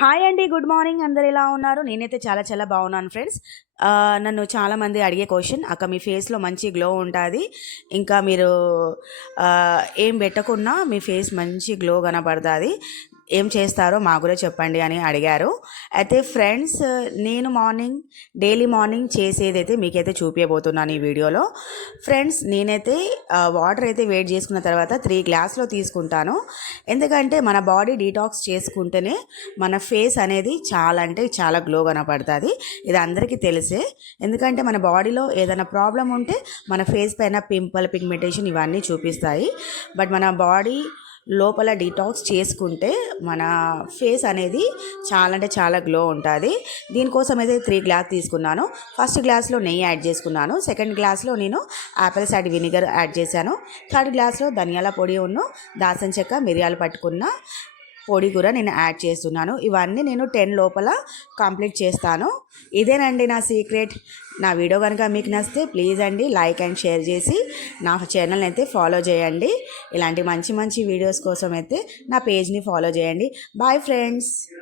Hi అండి. Good morning. అందరు ఎలా ఉన్నారు? నేనైతే చాలా చాలా బాగున్నాను ఫ్రెండ్స్. నన్ను చాలామంది అడిగే క్వశ్చన్, అక్క మీ ఫేస్లో మంచి గ్లో ఉంటుంది, ఇంకా మీరు ఏం పెట్టకున్నా మీ ఫేస్ మంచి గ్లో కనబడుతుంది, ఏం చేస్తారో మా కూడా చెప్పండి అని అడిగారు. అయితే ఫ్రెండ్స్, నేను డైలీ మార్నింగ్ చేసేదైతే మీకైతే చూపించబోతున్నాను ఈ వీడియోలో. ఫ్రెండ్స్, నేనైతే వాటర్ అయితే వేడి చేసుకున్న తర్వాత 3 గ్లాసులో తీసుకుంటాను. ఎందుకంటే మన బాడీ డీటాక్స్ చేసుకుంటేనే మన ఫేస్ అనేది చాలా అంటే చాలా గ్లో కనపడుతుంది. ఇది అందరికీ తెలిసే. ఎందుకంటే మన బాడీలో ఏదైనా ప్రాబ్లం ఉంటే మన ఫేస్ పైన పిగ్మెంటేషన్ ఇవన్నీ చూపిస్తాయి. బట్ మన బాడీ లోపల డీటాక్స్ చేసుకుంటే మన ఫేస్ అనేది చాలా అంటే చాలా గ్లో ఉంటుంది. దీనికోసం అయితే 3 గ్లాస్ తీసుకున్నాను. ఫస్ట్ గ్లాస్లో నెయ్యి యాడ్ చేసుకున్నాను. సెకండ్ గ్లాస్లో నేను యాపిల్ సైడ్ వినిగర్ యాడ్ చేశాను. థర్డ్ గ్లాస్లో ధనియాల పొడి దాల్చిన చెక్క మిరియాలు పట్టుకున్న పొడి కూడా నేను యాడ్ చేస్తున్నాను. ఇవన్నీ నేను 10 లోపల కంప్లీట్ చేస్తాను. ఇదేనండి నా సీక్రెట్. నా వీడియో కనుక మీకు నచ్చితే ప్లీజ్ అండి లైక్ అండ్ షేర్ చేసి నా ఛానల్ని అయితే ఫాలో చేయండి. ఇలాంటి మంచి మంచి వీడియోస్ కోసం అయితే నా పేజ్ని ఫాలో చేయండి. Bye friends.